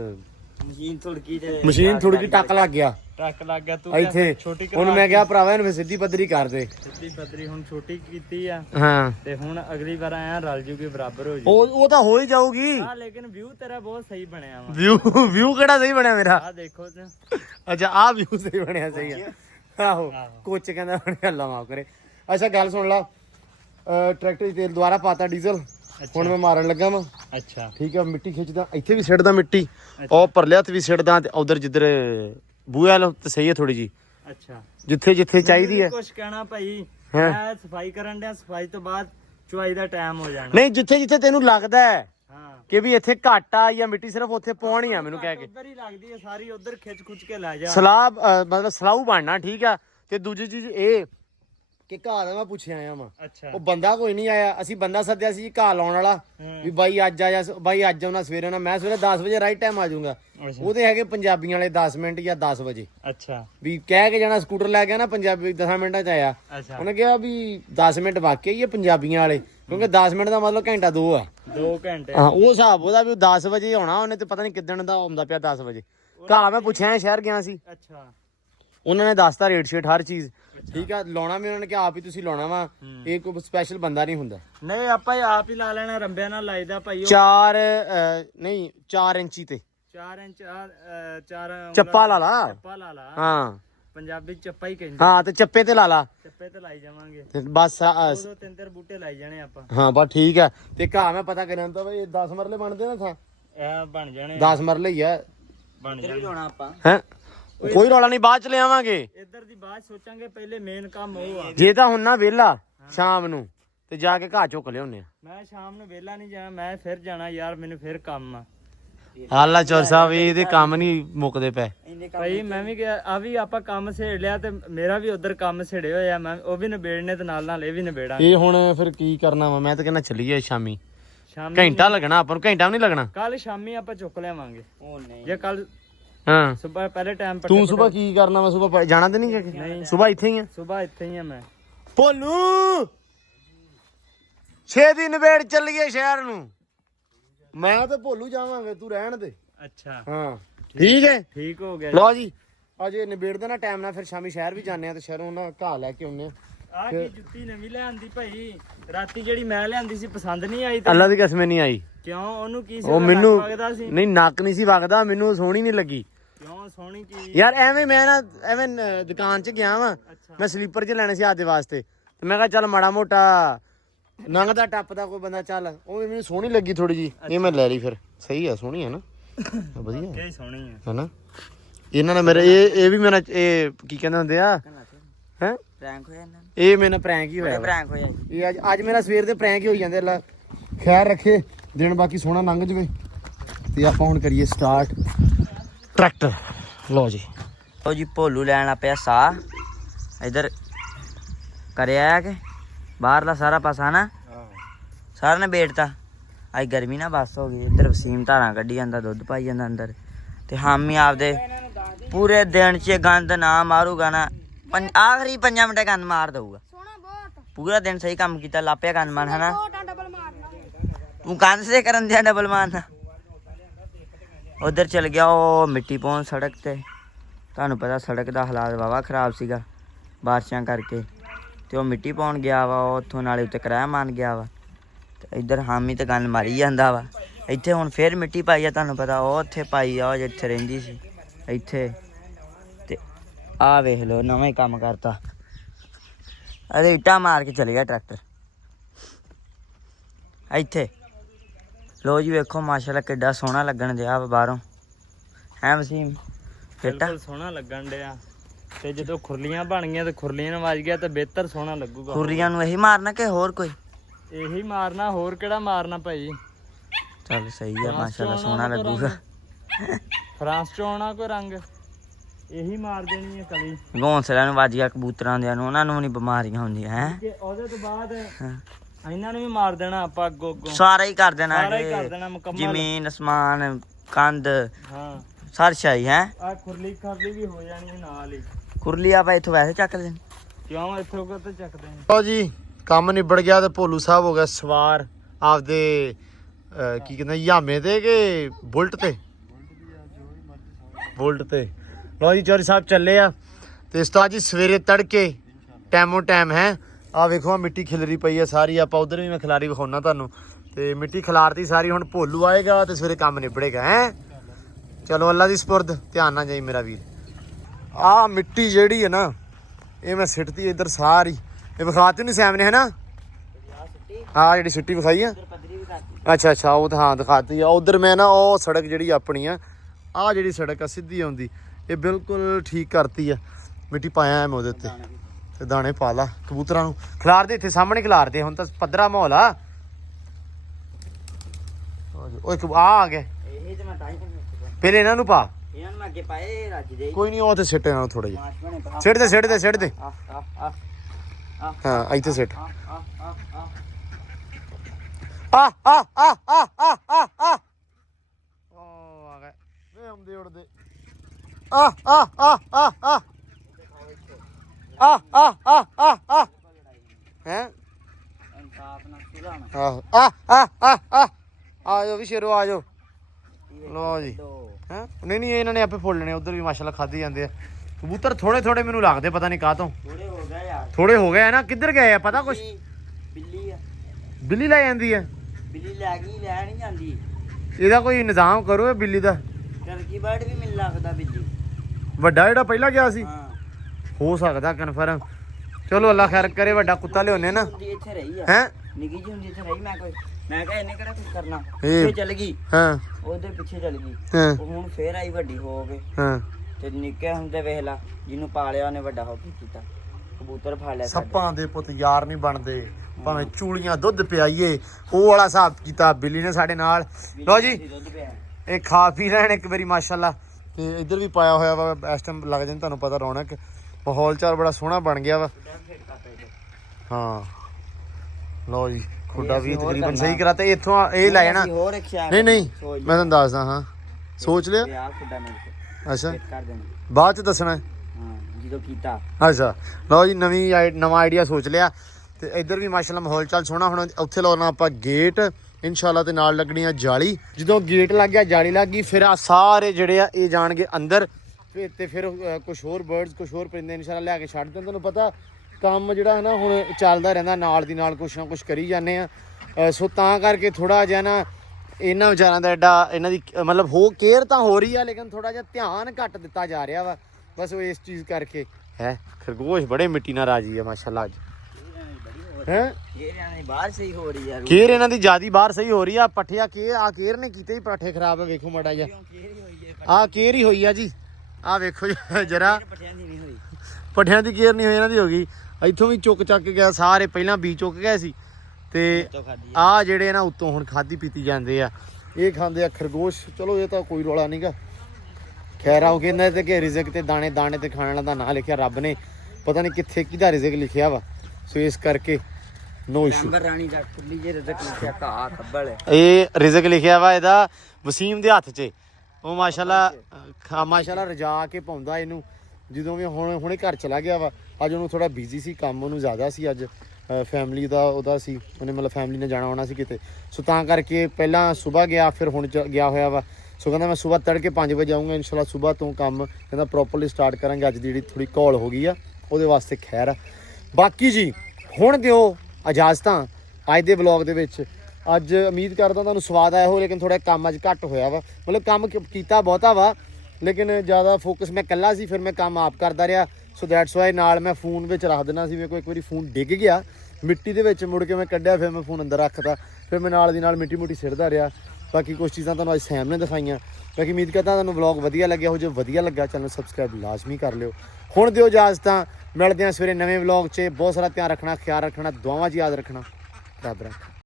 ਮਸ਼ੀਨ ਥੁੜਕੀ ਤੇ ਮਸ਼ੀਨ ਥੋੜੀ ਜਿਹੀ ਟੱਕ ਲੱਗ ਗਿਆ। ਟੱਕ ਲੱਗ ਗਿਆ ਤੂੰ ਇੱਥੇ। ਛੋਟੀ ਹੁਣ ਮੈਂ ਕਿਹਾ ਭਰਾਵਾ ਇਹਨੂੰ ਫਿਰ ਸਿੱਧੀ ਪੱਧਰੀ ਕਰ ਦੇ। ਸਿੱਧੀ ਪੱਧਰੀ ਹੁਣ ਛੋਟੀ ਕੀਤੀ ਆ। ਹਾਂ। ਤੇ ਹੁਣ ਅਗਲੀ ਵਾਰ ਆਇਆ ਰਲ ਜੂਗੀ ਬਰਾਬਰ ਹੋ ਜੂ ਉਹ ਉਹ ਤਾਂ ਹੋ ਹੀ ਜਾਊਗੀ। ਆ ਲੇਕਿਨ ਵਿਊ ਤੇਰਾ ਬਹੁਤ ਸਹੀ ਬਣਿਆ ਵਾ। ਵਿਊ ਵਿਊ ਕਿਹੜਾ ਸਹੀ ਬਣਿਆ ਮੇਰਾ? ਆ ਦੇਖੋ ਅੱਛਾ ਆ ਵਿਊ ਸਹੀ ਬਣਿਆ ਸਹੀ ਆ। ਆਹੋ ਕੋਚ ਕਹਿੰਦਾ ਬਣਿਆ ਲਵਾ ਕਰੇ। ਅੱਛਾ ਗੱਲ ਸੁਣ ਲਾ। ਟਰੈਕਟਰ 'ਚ ਤੇਲ ਦੁਬਾਰਾ ਪਾਤਾ ਡੀਜ਼ਲ ਹੁਣ ਮੈਂ ਮਾਰਨ ਲੱਗਾ ਵਾਂ। ਅੱਛਾ। ਠੀਕ ਆ ਮਿੱਟੀ ਖਿੱਚਦਾ। ਇੱਥੇ ਵੀ ਸਿੱਟਦਾ ਮਿੱਟੀ। ਉਹ ਪਰਲੇ ਹੱਥ ਵੀ ਸਿੱਟਦਾ ਤੇ ਉਧਰ ਜਿੱਧਰ ਬੂਹੇ ਵਾਲ ਤੇ ਸਹੀ ਹੈ ਥੋੜੀ ਜੀ ਅੱਛਾ। ਜਿੱਥੇ ਜਿੱਥੇ ਚਾਹੀਦੀ ਹੈ। ਕੁਛ ਕਹਿਣਾ ਭਾਈ। ਹੈਂ? ਮੈਂ ਸਫ਼ਾਈ ਕਰਨ ਡਿਆ ਸਫ਼ਾਈ ਤੋਂ ਬਾਅਦ ਚੁਆਈ ਦਾ ਟਾਈਮ ਹੋ ਜਾਣਾ। ਨਹੀਂ ਜਿੱਥੇ ਜਿੱਥੇ ਤੈਨੂੰ ਲੱਗਦਾ ਹੈ ਹਾਂ। ਕਿ ਵੀ ਇੱਥੇ ਘੱਟ ਆ ਜਾਂ ਮਿੱਟੀ ਸਿਰਫ ਉੱਥੇ ਪਾਉਣੀ ਆ ਮੈਨੂੰ ਕਹਿ ਕੇ। ਉਧਰ ਹੀ ਲੱਗਦੀ ਹੈ ਸਾਰੀ ਉਧਰ ਖਿੱਚ ਖੁੱਚ ਕੇ ਲੈ ਜਾ। ਸਲਾਬ ਮਤਲਬ ਸਲਾਊ ਬਣਨਾ ਠੀਕ ਆ। ਤੇ ਦੂਜੀ ਚੀਜ਼ ਇਹ ਕਿ ਘਾਹ ਦਾ ਮੈਂ ਪੁੱਛਿਆ ਆਇਆ ਵਾਂ। ਅੱਛਾ। ਉਹ ਬੰਦਾ ਕੋਈ ਨਹੀਂ ਆਇਆ। ਅਸੀਂ ਬੰਦਾ ਸੱਦਿਆ ਸੀ ਘਾਹ ਲਾਉਣ ਵਾਲਾ ਵੀ ਬਾਈ ਅੱਜ ਆ ਜਾ ਬਾਈ ਅੱਜ ਆਉਣਾ ਸਵੇਰੇ ਆਉਣਾ। ਮੈਂ ਸਵੇਰੇ 10 ਵਜੇ ਰਾਈਟ ਟਾਈਮ ਆ ਜਾਊਂਗਾ। ਉਹਦੇ ਹੈਗੇ ਪੰਜਾਬੀਆਂ ਵਾਲੇ 10 ਮਿੰਟ ਜਾਂ 10 ਵਜੇ। ਅੱਛਾ। ਵੀ ਕਹਿ ਕੇ ਜਾਣਾ ਸਕੂਟਰ ਲੈ ਗਿਆ ਨਾ ਪੰਜਾਬੀ 10 ਮਿੰਟਾਂ ਚ ਆਇਆ। ਉਹਨੇ ਕਿਹਾ ਵੀ 10 ਮਿੰਟ ਵਾਕਈ ਇਹ ਪੰਜਾਬੀਆਂ ਵਾਲੇ। ਕਿਉਂਕਿ 10 ਮਿੰਟ ਦਾ ਮਤਲਬ ਘੰਟਾ ਦੋ ਆ। 2 ਘੰਟੇ। ਹਾਂ ਉਹ ਹਿਸਾਬ ਉਹਦਾ ਵੀ ਉਹ 10 ਵਜੇ ਆਉਣਾ ਉਹਨੇ ਤੇ ਪਤਾ ਨਹੀਂ ਕਿੱਦਣ ਦਾ ਆਉਂਦਾ ਪਿਆ 10 ਵਜੇ। ਘਾਹ ਮੈਂ ਪੁੱਛਿਆ ਸ਼ਹਿਰ ਗਿਆ ਸੀ। ਅੱਛਾ। ਉਹਨਾਂ ਨੇ ਦੱਸਤਾ ਰੇਟ ਸ਼ੇਟ ਹਰ ਚੀਜ਼। ਠੀਕ ਆ ਲਾਉਣਾ ਵੀ ਉਹਨਾਂ ਨੇ ਕਿਹਾ ਆਪ ਹੀ ਤੁਸੀਂ ਲਾਉਣਾ ਵਾ। ਇਹ ਕੋਈ ਸਪੈਸ਼ਲ ਬੰਦਾ ਨਹੀਂ ਹੁੰਦਾ। ਨਹੀਂ ਆਪਾਂ ਹੀ ਆਪ ਹੀ ਲਾ ਲੈਣਾ ਰੰਬਿਆਂ ਨਾਲ ਲਾਈਦਾ ਭਾਈ ਉਹ। 4 ਨਹੀਂ 4 ਇੰਚੀ ਤੇ। 4 ਇੰਚ 4 ਚੱਪਾ ਲਾ ਲਾ। ਚੱਪਾ ਲਾ ਲਾ। ਹਾਂ। ਪੰਜਾਬੀ 'ਚ ਚੱਪਾ ਹੀ ਕਹਿੰਦੇ। ਹਾਂ ਤੇ ਚੱਪੇ ਤੇ ਲਾ ਲਾ। ਚੱਪੇ ਤੇ ਲਾਈ ਜਾਵਾਂਗੇ। ਤੇ ਬਸ ਦੋ ਤਿੰਨ ਤਿੰਨ ਬੂਟੇ ਲਾਈ ਜਾਣੇ ਆਪਾਂ। ਹਾਂ ਬਸ ਠੀਕ ਆ। ਤੇ ਘਾਹ ਮੈਂ ਪਤਾ ਕਰਿਆ ਤਾਂ ਬਈ 10 ਮਰਲੇ ਬਣਦੇ ਨਾ ਥਾਂ? ਇਹ ਬਣ ਜਾਣੇ 10 ਮਰਲੇ ਹੀ ਆ। ਬਣ ਜਾਣੇ। ਲਾਉਣਾ ਆਪਾਂ? ਹੈ? ਕੋਈ ਰੌਲਾ ਨਹੀਂ ਬਾਅਦ ਚ ਲਿਆਵਾਂਗੇ ਇੱਧਰ ਦੀ ਬਾਅਦ ਸੋਚਾਂਗੇ ਪਹਿਲੇ ਮੇਨ ਕੰਮ ਉਹ ਆ। ਜੇ ਤਾਂ ਹੁਣ ਨਾ ਵਿਹਲਾ ਸ਼ਾਮ ਨੂੰ ਤੇ ਜਾ ਕੇ ਘਾਹ ਚੁੱਕ ਲਿਆਉਨੇ ਆ। ਮੈਂ ਸ਼ਾਮ ਨੂੰ ਵਿਹਲਾ ਨਹੀਂ ਜਾਣਾ ਮੈਂ ਫਿਰ ਜਾਣਾ ਯਾਰ ਮੈਨੂੰ ਫਿਰ ਕੰਮ ਆ। ਹਾਲਾ ਚੌਰ ਸਾਹਿਬ ਇਹਦੇ ਕੰਮ ਨਹੀਂ ਮੁੱਕਦੇ ਪਏ। ਭਾਈ ਮੈਂ ਵੀ ਕਿਹਾ ਆ ਵੀ ਆਪਾਂ ਕੰਮ ਛੇੜ ਲਿਆ ਤੇ ਮੇਰਾ ਵੀ ਉਧਰ ਕੰਮ ਛੇੜੇ ਹੋਏ ਆ ਮੈਂ ਉਹ ਵੀ ਨਿਬੇੜਨੇ ਤੇ ਨਾਲ ਨਾਲ ਇਹ ਵੀ ਨਿਬੇੜਾਂਗੇ। ਇਹ ਹੁਣ ਫਿਰ ਕੀ ਕਰਨਾ ਵਾ? ਮੈਂ ਤਾਂ ਕਹਿੰਦਾ ਚੱਲੀਏ ਸ਼ਾਮੀ। ਸ਼ਾਮੀ ਘੰਟਾ ਲੱਗਣਾ ਆਪਾਂ ਨੂੰ ਘੰਟਾ ਵੀ ਨਹੀਂ ਲੱਗਣਾ। ਕੱਲ ਸ਼ਾਮੀ ਆਪਾਂ ਚੁੱਕ ਲਿਆਵਾਂਗੇ। ਉਹ ਨਹੀਂ। ਜੇ ਕੱਲ ਹਾਂ। ਸਵੇਰ ਪਹਿਲੇ ਟਾਈਮ ਪਰ ਤੂੰ ਸਵੇਰ ਕੀ ਕਰਨਾ ਵਾ ਸਵੇਰ ਜਾਣਾ ਤੇ ਨਹੀਂ ਸਵੇਰ ਇੱਥੇ ਹੀ ਆ। ਸਵੇਰ ਇੱਥੇ ਹੀ ਆ ਮੈਂ। ਭੋਲੂ! ਛੇ ਦੀ ਨਵੇੜ ਚੱਲੀਏ ਸ਼ਹਿਰ ਨੂੰ। ਮੈਂ ਤੇ ਭੋਲੂ ਜਾਵਾਂਗੇ ਤੂੰ ਰਹਿਣ ਦੇ। ਅੱਛਾ। ਹਾਂ। ਠੀਕ ਹੈ? ਠੀਕ ਹੋ ਗਿਆ। ਲਓ ਜੀ ਅਜੇ ਨਿਬੇੜ ਦੇਣਾ ਟਾਈਮ ਨਾਲ ਫਿਰ ਸ਼ਾਮੀ ਸ਼ਹਿਰ ਵੀ ਜਾਂਦੇ ਆ ਤੇ ਸ਼ਹਿਰੋਂ ਨਾ ਘਾਹ ਲੈ ਕੇ ਆਉਂਦੇ ਆ ਆ ਕੀ ਜੁੱਤੀ ਨਵੀਂ ਲਿਆਂਦੀ ਭਾਈ। ਰਾਤੀ ਜਿਹੜੀ ਮੈਂ ਲਿਆਂਦੀ ਸੀ ਪਸੰਦ ਨਹੀਂ ਆਈ ਤੇ ਅੱਲਾ ਦੀ ਕਸਮੇ ਨਹੀਂ ਆਈ। ਕਿਉਂ? ਉਹਨੂੰ ਕੀ ਸੀ ਉਹ ਮੈਨੂੰ ਨੱਕ ਵਗਦਾ ਸੀ? ਨਹੀਂ ਨੱਕ ਨਹੀਂ ਸੀ ਵਗਦਾ ਮੈਨੂੰ ਸੋਹਣੀ ਨਹੀਂ ਲੱਗੀ। ਕਿਉਂ ਸੋਹਣੀ ਕੀ ਯਾਰ ਐਵੇਂ ਮੈਂ ਨਾ ਐਵੇਂ ਨ- ਦੁਕਾਨ 'ਚ ਗਿਆ ਵਾਂ। ਅੱਛਾ। ਮੈਂ ਸਲੀਪਰ 'ਚ ਲੈਣੇ ਸੀ ਆਦੇ ਵਾਸਤੇ। ਤੇ ਮੈਂ ਕਿਹਾ ਚੱਲ ਮਾੜਾ ਮੋਟਾ ਨੰਗਦਾ ਟੱਪਦਾ ਕੋਈ ਬੰਦਾ ਚੱਲ। ਉਹ ਵੀ ਮੈਨੂੰ ਸੋਹਣੀ ਲੱਗੀ ਥੋੜੀ ਜੀ ਇਹ ਮੈਂ ਲੈ ਲਈ ਫਿਰ। ਸਹੀ ਆ ਸੋਹਣੀ ਆ ਨਾ? ਵਧੀਆ। ਕੀ ਸੋਹਣੀ ਹੈ ਹਨਾ? ਇਹਨਾਂ ਨੇ ਮੇਰੇ ਇਹ ਇਹ ਵੀ ਮੇਰਾ ਇਹ ਕੀ ਕਹਿੰਦੇ ਹੁੰਦੇ ਆ? ਹੈ? ਪ੍ਰੈਂਕ ਹੋਇਆ ਇਹਨਾਂ ਇਹ ਮੇਰੇ ਪ੍ਰੈਂਕ ਹੀ ਹੋਇਆ ਵਾ। ਪ੍ਰੈਂਕ ਹੋਇਆ ਇਹ ਅੱਜ ਅੱਜ ਮੇਰਾ ਸਵੇਰ ਦੇ ਪ੍ਰੈਂਕ ਹੀ ਹੋਈ ਜਾਂਦੇ ਅੱਲਾ ਖੈਰ ਰੱਖੇ ਦਿਨ ਬਾਕੀ ਸੋਹਣਾ ਲੰਘ ਜਵੇ। ਤੇ ਆਪਾਂ ਹੁਣ ਕਰੀਏ ਸਟਾਰਟ ਟਰੈਕਟਰ। ਲਓ ਜੀ। ਉਹ ਜੀ ਭੋਲੂ ਲੈਣ ਆ ਪਿਆ ਸਾਹ। ਇਧਰ ਕਰਿਆ ਆ ਕਿ ਬਾਹਰਲਾ ਸਾਰਾ ਪਾਸਾ ਨਾ? ਸਾਰਾ ਨੇ ਬੇਟਤਾ। ਅੱਜ ਗਰਮੀ ਨਾ ਬਸ ਹੋ ਗਈ। ਇੱਧਰ ਵਸੀਮ ਧਾਰਾਂ ਕੱਢੀ ਜਾਂਦਾ ਦੁੱਧ ਪਾਈ ਜਾਂਦਾ ਅੰਦਰ। ਤੇ ਹਾਮੀ ਆਪਦੇ ਪੂਰੇ ਦਿਨ 'ਚ ਗੰਦ ਨਾ ਮਾਰੂਗਾ ਨਾ। ਆਖਰੀ 5 ਮਿੰਟ ਗੰਦ ਮਾਰ ਦਊਗਾ। ਪੂਰਾ ਦਿਨ ਸਹੀ ਕੰਮ ਕੀਤਾ ਲਾਪਿਆ ਗੰਦ ਮਾਰ ਹਨਾ? ਤੂੰ ਕੰਧ ਸੇ ਕਰਨ ਦਿਆ ਡਬਲ ਮਾਰਨਾ। ਉਧਰ ਚਲ ਗਿਆ ਉਹ ਮਿੱਟੀ ਪਾਉਣ ਸੜਕ ਤੇ। ਤੁਹਾਨੂੰ ਪਤਾ ਸੜਕ ਦਾ ਹਾਲਾਤ ਵਾਵਾ ਖਰਾਬ ਸੀਗਾ ਬਾਰਿਸ਼ਾਂ ਕਰਕੇ। ਤੇ ਉਹ ਮਿੱਟੀ ਪਾਉਣ ਗਿਆ ਵਾ, ਉਹ ਉੱਥੋਂ ਨਾਲੇ ਉੱਤੇ ਕਿਰਾਇਆ ਮੰਨ ਗਿਆ ਵਾ। ਤੇ ਇੱਧਰ ਹਾਮੀ ਤੇ ਗੱਲ ਮਾਰੀ ਜਾਂਦਾ ਵਾ। ਇੱਥੇ ਹੁਣ ਫੇਰ ਮਿੱਟੀ ਪਾਈ ਆ, ਤੁਹਾਨੂੰ ਪਤਾ ਉਹ ਉੱਥੇ ਪਾਈ ਆ, ਉਹ ਜਿੱਥੇ ਰਹਿੰਦੀ ਸੀ, ਇੱਥੇ। ਤੇ ਆ ਵੇਖ ਲਓ, ਨਵਾਂ ਹੀ ਕੰਮ ਕਰਤਾ। ਅਰੇ ਇੱਟਾਂ ਮਾਰ ਕੇ ਚਲੇ ਗਿਆ ਟਰੈਕਟਰ। ਇੱਥੇ। ਲੋ ਜੀ ਵੇਖੋ ਮਾਸ਼ਾਅੱਲਾ ਕਿੱਡਾ ਸੋਹਣਾ ਲੱਗਣ ਦਿਆ ਬਾਹਰੋਂ। ਹੈ ਵਸੀਮ? ਫਿੱਟਾ ਸੋਹਣਾ ਲੱਗਣ ਡਿਆ ਤੇ ਜਦੋਂ ਖੁਰਲੀਆਂ ਬਣ ਗਈਆਂ ਤੇ ਖੁਰਲੀਆਂ ਨੂੰ ਵੱਜ ਗਿਆ ਤੇ ਬਿਹਤਰ ਸੋਹਣਾ ਲੱਗੂਗਾ। ਖੁਰੀਆਂ ਨੂੰ ਇਹੀ ਮਾਰਨਾ ਕਿ ਹੋਰ ਕੋਈ? ਇਹੀ ਮਾਰਨਾ ਹੋਰ ਕਿਹੜਾ ਮਾਰਨਾ ਭਾਈ? ਚੱਲ ਸਹੀ ਆ ਮਾਸ਼ਾਅੱਲਾ ਸੋਹਣਾ ਲੱਗੂਗਾ। ਫਰਾਂਸ ਚੋਂ ਆਉਣਾ ਕੋਈ ਰੰਗ? ਇਹੀ ਮਾਰ ਦੇਣੀ ਹੈ ਕਲੀ। ਘੋਂਸਲਿਆਂ ਨੂੰ ਵੱਜ ਗਿਆ ਕਬੂਤਰਾਂ ਦੇ ਨੂੰ ਉਹਨਾਂ ਨੂੰ ਨਹੀਂ ਬਿਮਾਰੀਆਂ ਹੁੰਦੀਆਂ ਹੈ? ਕਿ ਉਹਦੇ ਤੋਂ ਬਾਅਦ ਇਹਨਾਂ ਨੂੰ ਵੀ ਮਾਰ ਦੇਣਾ ਆਪਾਂ ਅੱਗੋਂ ਅੱਗੋਂ। ਸਾਰਾ ਹੀ ਕਰ ਦੇਣਾ ਸਾਰਾ ਹੀ ਕਰ ਇਹ। ਦੇਣਾ ਮੁਕੰਮਲ। ਜ਼ਮੀਨ ਅਸਮਾਨ ਕੰਧ ਹਾਂ। ਸਰ ਸ਼ਾਈ ਹੈ? ਆ ਖੁਰਲੀ ਖਰਲੀ ਵੀ ਹੋ ਜਾਣੀ ਹੈ ਨਾਲ ਹੀ। ਕੁਰਲੀ ਆਪਾਂ ਇੱਥੋਂ ਵੈਸੇ ਚੱਕ ਲੈਣ ਕਿਉਂ? ਇੱਥੋਂ ਕੋ ਤੇ ਚੱਕਦੇ ਆ ਲਓ ਜੀ ਕੰਮ ਨਿਬੜ ਗਿਆ ਤੇ ਭੋਲੂ ਸਾਹਿਬ ਹੋ ਗਿਆ ਸਵਾਰ ਆਪਦੇ ਅਹ, ਕੀ ਕਹਿੰਦੇ ਯਾਮੇ ਤੇ ਕਿ ਬੁਲਟ ਤੇ? ਬੁਲਟ ਤੇ। ਲਓ ਜੀ ਚੌਰੀ ਸਾਹਿਬ ਚੱਲੇ ਆ। ਤੇ ਇਸ ਤੋਂ ਅੱਜ ਸਵੇਰੇ ਤੜਕੇ ਟੈਮੋ ਟਾਈਮ ਹੈ? ਆ ਵੇਖੋ, ਆ ਮਿੱਟੀ ਖਿਲਰੀ ਪਈ ਆ ਸਾਰੀ। ਆਪਾਂ ਉਧਰ ਵੀ ਮੈਂ ਖਿਲਾਰੀ ਵਿਖਾਉਣਾ ਤੁਹਾਨੂੰ। ਤੇ ਮਿੱਟੀ ਖਿਲਾਰਤੀ ਸਾਰੀ, ਹੁਣ ਭੋਲੂ ਆਏਗਾ ਤੇ ਸਵੇਰੇ ਕੰਮ ਨਿਬੜੇਗਾ, ਹੈ? ਚਲੋ, ਅੱਲਾ ਦੀ ਸਪੁਰਦ, ਧਿਆਨ ਨਾਲ ਜਾਈ ਮੇਰਾ ਵੀਰ। ਆ ਮਿੱਟੀ ਜਿਹੜੀ ਹੈ ਨਾ, ਇਹ ਮੈਂ ਸਿੱਟਤੀ ਇੱਧਰ ਸਾਰੀ। ਇਹ ਵਿਖਾਤੀ ਨਹੀਂ ਸੈਮ ਨੇ ਹੈ ਨਾ ਹਾਂ ਜਿਹੜੀ ਸਿੱਟੀ ਵਿਖਾਈ ਆ। ਅੱਛਾ ਅੱਛਾ, ਉਹ ਤਾਂ ਹਾਂ ਦਿਖਾਤੀ ਆ। ਉਧਰ ਮੈਂ ਨਾ, ਉਹ ਸੜਕ ਜਿਹੜੀ ਆਪਣੀ ਆ ਆ ਜਿਹੜੀ ਸੜਕ ਆ, ਸਿੱਧੀ ਆਉਂਦੀ। ਇਹ ਬਿਲਕੁਲ ਠੀਕ ਕਰਤੀ ਆ। ਮਿੱਟੀ ਪਾਇਆ ਮੈਂ ਉਹਦੇ ਉੱਤੇ। ਤੇ ਦਾਣੇ ਪਾ ਲਾ ਕਬੂਤਰਾਂ ਨੂੰ। ਖਿਲਾਰ ਦੇ ਇੱਥੇ ਸਾਹਮਣੇ ਖਿਲਾਰ ਦੇ ਹੁਣ ਤਾਂ ਪੱਧਰਾ ਮਾਹੌਲ ਆ। ਓਏ ਆ ਆ ਗਏ ਪਹਿਲੇ ਇਹਨਾਂ ਨੂੰ ਪਾ। ਕੋਈ ਨਹੀਂ ਉਹ ਤੇ ਸਿੱਟੇ ਨਾਲ ਥੋੜਾ ਜਿਹਾ। ਸਿੱਟ ਦੇ ਸਿੱਟ ਦੇ ਸਿੱਟ ਦੇ। ਹਾਂ ਇੱਥੇ ਸਿੱਟ। ਆ ਆ ਆ ਆ ਆ ਆ ਆ। ਓ ਆ ਗਏ ਵੇ ਹਮਦੇ ਉੜਦੇ। ਆ ਆ ਆ ਆ ਆ। ਆ ਆ ਆ ਆ ਆ ਹੈ? ਇਨਸਾਫ ਨਾਲ ਸੁਲਾਣਾ ਆਹੋ ਆ ਆ ਆ ਆ ਆ ਜਾਓ ਵੀ ਸ਼ੇਰੋ ਆ ਜਾਓ ਲਓ ਜੀ। ਹੈ? ਨਹੀਂ ਨਹੀਂ ਇਹਨਾਂ ਨੇ ਆਪੇ ਫੁੱਲ ਲੈਣੇ ਉਧਰ ਵੀ ਮਾਸ਼ਾਅੱਲਾ ਖਾਦੇ ਜਾਂਦੇ ਆ। ਕਬੂਤਰ ਥੋੜੇ ਥੋੜੇ ਮੈਨੂੰ ਲੱਗਦੇ ਪਤਾ ਨਹੀਂ ਕਾਹ ਤੋਂ। ਥੋੜੇ ਹੋ ਗਏ ਯਾਰ। ਥੋੜੇ ਹੋ ਗਏ ਆ ਨਾ ਕਿੱਧਰ ਗਏ ਆ ਪਤਾ ਕੁਛ? ਬਿੱਲੀ ਆ। ਬਿੱਲੀ ਲੈ ਜਾਂਦੀ ਹੈ ਬਿੱਲੀ ਲੈ ਗਈ ਲੈ ਨਹੀਂ ਜਾਂਦੀ। ਇਹਦਾ ਕੋਈ ਨਿਜ਼ਾਮ ਕਰੋ ਇਹ ਬਿੱਲੀ ਦਾ। ਟਰਕੀ ਬਰਡ ਵੀ ਮਿਲ ਲੱਗਦਾ ਬਿੱਲੀ। ਵੱਡਾ ਜਿਹੜਾ ਪਹਿਲਾਂ ਗਿਆ ਸੀ। ਹਾਂ। ਹੋ ਸਕਦਾ ਕਨਫਰਮ ਚਲੋ ਅੱਲਾ ਖੈਰ ਕਰੇ ਵੱਡਾ ਕੁੱਤਾ ਲਿਆਉਨੇ ਨਾ। ਹੁੰਦੀ ਇੱਥੇ ਰਹੀ ਆ। ਹੈ? ਨਿੱਕੀ ਜਿਹੀ ਹੁੰਦੀ ਇੱਥੇ ਰਹੀ ਮੈਂ ਕੋਈ ਮੈਂ ਕਿਹਾ ਇਹਨੇ ਕਿਹੜਾ ਕੁਝ ਕਰਨਾ? ਇਹ- ਚੱਲ ਗਈ। ਹਾਂ। ਉਹਦੇ ਪਿੱਛੇ ਚੱਲ ਗਈ। ਹਾਂ। ਉਹ ਹੁਣ ਫੇਰ ਆਈ ਵੱਡੀ ਹੋ ਕੇ। ਹਾਂ। ਤੇ ਨਿੱਕੇ ਹੁੰਦੇ ਵੇਖ ਲਾ ਜਿਹਨੂੰ ਪਾਲਿਆ ਉਹਨੇ ਵੱਡਾ ਹੋ ਕੇ ਕੀਤਾ। ਕਬੂਤਰ ਫੜ ਲਿਆ ਸਾਡੇ। ਸੱਪਾਂ ਦੇ ਪੁੱਤ ਯਾਰ ਨਹੀਂ ਬਣਦੇ। ਭਾਵੇਂ ਚੂਲੀਆਂ ਦੁੱਧ ਪਿਆਈਏ ਉਹ ਵਾਲਾ ਹਿਸਾਬ ਕੀਤਾ ਬਿੱਲੀ ਨੇ ਸਾਡੇ ਨਾਲ। ਲਓ ਜੀ। ਬਿੱਲੀ ਦੁੱਧ ਪਿਆ। ਇਹ ਖਾ ਪੀ ਲੈਣ ਇੱਕ ਵਾਰੀ ਮਾਸ਼ਾਅੱਲਾ। ਤੇ ਇੱਧਰ ਵੀ ਪਾਇਆ ਹੋਇਆ ਵਾ ਇਸ ਟਾਈਮ ਲੱਗ ਜਾਂਦਾ ਤੁਹਾਨੂੰ ਪਤਾ ਰੌਣਕ। ਮਾਹੌਲ ਚਾਲ ਬੜਾ ਸੋਹਣਾ ਬਣ ਗਿਆ ਵਾ। ਹਾਂ। ਲਓ ਜੀ ਖੁੱਡਾ ਵੀ ਤਕਰੀਬਨ। ਸਹੀ ਕਰਾਤਾ ਇੱਥੋਂ ਇਹ ਲੈ ਜਾਣਾ। ਨਹੀਂ ਨਹੀਂ ਮੈਂ ਤੁਹਾਨੂੰ ਦੱਸਦਾ ਹਾਂ। ਸੋਚ ਲਿਆ ਅੱਛਾ। ਬਾਅਦ ਚ ਦੱਸਣਾ। ਹਾਂ ਜਦੋਂ ਕੀਤਾ। ਅੱਛਾ। ਲਓ ਜੀ ਨਵੀਂ ਨਵਾਂ ਆਈਡੀਆ ਸੋਚ ਲਿਆ। ਤੇ ਇੱਧਰ ਵੀ ਮਾਸ਼ਾਅੱਲਾ ਮਾਹੌਲ ਚਾਲ ਸੋਹਣਾ ਹੁਣ। ਉੱਥੇ ਲਾਉਣਾ ਆਪਾਂ ਗੇਟ। ਇਨਸ਼ਾਅੱਲਾ ਤੇ ਨਾਲ ਲੱਗਣੀ ਆ ਜਾਲੀ। ਜਦੋਂ ਗੇਟ ਲੱਗ ਗਿਆ ਜਾਲੀ ਲੱਗ ਗਈ ਫਿਰ ਆ ਸਾਰੇ ਜਿਹੜੇ ਆ ਇਹ ਜਾਣਗੇ ਅੰਦਰ। ਫਿਰ ਤੇ ਫਿਰ ਕੁਝ ਹੋਰ ਬਰਡਸ ਕੁਝ ਹੋਰ ਪਰਿੰਦੇ ਇਨਸ਼ਾਅੱਲਾ ਲਿਆ ਕੇ ਛੱਡ ਦੇਣ ਤੁਹਾਨੂੰ ਪਤਾ ਕੰਮ ਜਿਹੜਾ ਹੈ ਨਾ ਹੁਣ ਚੱਲਦਾ ਰਹਿੰਦਾ ਨਾਲ ਦੀ ਨਾਲ ਕੁਛ ਨਾ ਕੁਛ ਕਰੀ ਜਾਂਦੇ ਆ ਸੋ ਤਾਂ ਕਰਕੇ ਥੋੜਾ ਜਿਹਾ ਨਾ ਇਹਨਾਂ ਵਿਚਾਰਾਂ ਦਾ ਐਡਾ ਇਹਨਾਂ ਦੀ ਮਤਲਬ ਹੋ ਕੇਅਰ ਤਾਂ ਹੋ ਰਹੀ ਆ ਲੇਕਿਨ ਥੋੜਾ ਜਿਹਾ ਧਿਆਨ ਘੱਟ ਦਿੱਤਾ ਜਾ ਰਿਹਾ ਵਾ। ਬਸ ਉਹ ਇਸ ਚੀਜ਼ ਕਰਕੇ। ਹੈ? ਖਰਗੋਸ਼ ਬੜੇ ਮਿੱਟੀ ਨਾਲ ਰਾਜੀ ਆ ਮਾਸ਼ਾਅੱਲਾ ਅੱਜ। ਹੈ? ਇਹ ਰਿਆਣੇ ਬਾਹਰ ਸਹੀ ਹੋ ਰਹੀ ਯਾਰ ਕੇਰ ਇਹਨਾਂ ਦੀ ਜਿਆਦੀ ਬਾਹਰ ਸਹੀ ਹੋ ਰਹੀ ਆ ਪੱਠਿਆ ਕੇ ਆ ਕੇਰ ਨੇ ਕੀਤੇ ਹੀ ਪੱਠੇ ਖਰਾਬ ਆ ਵੇਖੋ ਮੜਾ ਜਾ ਆ ਕੇਰ ਹੀ ਹੋਈ ਆ ਜੀ। ਆ ਵੇਖੋ ਜਰਾ। ਪਟਿਆਂ ਦੀ ਨਹੀਂ ਹੋਈ ਪੱਠਿਆਂ ਦੀ ਕੇਰ ਨਹੀਂ ਹੋਈ ਇਹਨਾਂ ਦੀ ਹੋ ਗਈ। ਇੱਥੋਂ ਵੀ ਚੁੱਕ ਚੱਕ ਗਿਆ ਸਾਰੇ ਪਹਿਲਾਂ ਬੀ ਚੁੱਕ ਗਏ ਸੀ। ਤੇ ਆ। ਜਿਹੜੇ ਨਾ ਉੱਤੋਂ ਹੁਣ ਖਾਦੀ ਪੀਤੀ ਜਾਂਦੇ ਆ। ਇਹ ਖਾਂਦੇ ਆ ਖਰਗੋਸ਼। ਚਲੋ ਇਹ ਤਾਂ ਕੋਈ ਰੋਲਾ ਨਹੀਂਗਾ ਖੈਰ ਆਓ ਕਹਿੰਦਾ ਤੇ ਕਿ ਰਿਜ਼ਕ ਤੇ ਦਾਣੇ ਦਾਣੇ ਤੇ ਖਾਣ ਵਾਲਾ ਦਾ ਨਾਂ ਲਿਖਿਆ ਰੱਬ ਨੇ। ਪਤਾ ਨਹੀਂ ਕਿੱਥੇ ਕਿਹਦਾ ਰਿਜ਼ਕ ਲਿਖਿਆ ਵਾ। ਸੋ ਇਸ ਕਰਕੇ ਨੋ ਇਸ਼ੂ। ਅੰਬਰ ਰਾਣੀ ਦਾ ਖੁੱਲੀ ਜੇ ਰਜ਼ਕ ਲਿਖਿਆ ਕਾ ਖੱਬਲ। ਹੈ ਇਹ ਰਿਜ਼ਕ ਲਿਖਿਆ ਵਾ ਇਹਦਾ ਵਸੀਮ ਦੇ ਹੱਥ 'ਚ। ਉਹ ਮਾਸ਼ਾਅੱਲਾ ਖਾ ਮਾਸ਼ਾਅੱਲਾ ਰਜਾ ਕੇ ਪਾਉਂਦਾ ਇਹਨੂੰ। ਜਦੋਂ ਵੀ ਹੁਣ ਹੁਣੇ ਘਰ ਚਲਾ ਗਿਆ ਵਾ ਅੱਜ ਉਹਨੂੰ ਥੋੜਾ ਬਿਜ਼ੀ ਸੀ ਕੰਮ ਉਹਨੂੰ ਜ਼ਿਆਦਾ ਸੀ ਅੱਜ। ਫੈਮਿਲੀ ਦਾ ਉਹਦਾ ਸੀ ਉਹਨੇ ਮਤਲਬ ਫੈਮਿਲੀ ਨੇ ਜਾਣਾ ਆਉਣਾ ਸੀ ਕਿਤੇ। ਸੋ ਤਾਂ ਕਰਕੇ ਪਹਿਲਾਂ ਸਵੇਰ ਗਿਆ ਫਿਰ ਹੁਣ ਗਿਆ ਹੋਇਆ ਵਾ। ਸੋ ਕਹਿੰਦਾ ਮੈਂ ਸਵੇਰ ਤੜਕੇ 5 ਵਜੇ ਆਉਂਗਾ ਇਨਸ਼ਾਅੱਲਾ ਸਵੇਰ ਤੋਂ ਕੰਮ ਕਹਿੰਦਾ ਪ੍ਰੋਪਰਲੀ ਸਟਾਰਟ ਕਰਾਂਗੇ। ਅੱਜ ਦੀ ਜਿਹੜੀ ਥੋੜੀ ਕਾਲ ਹੋ ਗਈ ਆ ਉਹਦੇ ਵਾਸਤੇ ਖੈਰ ਆ। ਬਾਕੀ ਜੀ ਹੁਣ ਦਿਓ ਇਜਾਜ਼ਤਾਂ ਅੱਜ ਦੇ ਵਲੌਗ ਦੇ ਵਿੱਚ। ਅੱਜ ਉਮੀਦ ਕਰਦਾ ਤੁਹਾਨੂੰ ਸਵਾਦ ਆਇਆ ਹੋ ਲੇਕਿਨ ਥੋੜਾ ਕੰਮ ਅੱਜ ਘੱਟ ਹੋਇਆ ਵਾ। ਮਤਲਬ ਕੰਮ ਕੀਤਾ ਬਹੁਤਾ ਵਾ, ਲੇਕਿਨ ਜ਼ਿਆਦਾ ਫੋਕਸ ਮੈਂ ਕੱਲਾ ਸੀ, ਫਿਰ ਮੈਂ ਕੰਮ ਆਪ ਕਰਦਾ ਰਿਹਾ। ਸੋ ਦੈਟਸ ਵਾਈ ਨਾਲ ਮੈਂ ਫੋਨ ਵਿੱਚ ਰੱਖ ਦੇਣਾ ਸੀ, ਮੇਰੇ ਕੋਲ ਇੱਕ ਵਾਰੀ ਫੋਨ ਡਿੱਗ ਗਿਆ। ਮਿੱਟੀ ਦੇ ਵਿੱਚ ਮੁੜ ਕੇ ਮੈਂ ਕੱਢਿਆ, ਫਿਰ ਮੈਂ ਫੋਨ ਅੰਦਰ ਰੱਖਤਾ। ਫਿਰ ਮੈਂ ਨਾਲ ਦੀ ਨਾਲ ਮਿੱਟੀ ਮੁੱਟੀ ਸਿਰਦਾ ਰਿਹਾ। ਬਾਕੀ ਕੁਝ ਚੀਜ਼ਾਂ ਤੁਹਾਨੂੰ ਅੱਜ ਸੈਮ ਨੇ ਦਿਖਾਈਆਂ। ਬਾਕੀ ਉਮੀਦ ਕਰਦਾ ਤੁਹਾਨੂੰ ਵਲੌਗ ਵਧੀਆ ਲੱਗਿਆ ਹੋ ਜੇ ਵਧੀਆ ਲੱਗਾ, ਚੈਨਲ ਸਬਸਕ੍ਰਾਈਬ ਲਾਜ਼ਮੀ ਕਰ ਲਿਓ। ਹੁਣ ਦਿਓ ਇਜਾਜ਼ਤਾਂ। ਮਿਲਦੇ ਹਾਂ ਸਵੇਰੇ ਨਵੇਂ ਵਲੌਗ 'ਚ। ਬਹੁਤ ਸਾਰਾ ਧਿਆਨ ਰੱਖਣਾ, ਖਿਆਲ ਰੱਖਣਾ, ਦੁਆਵਾਂ 'ਚ ਯਾਦ ਰੱਖਣਾ। ਰੱਬ ਰੱਖ।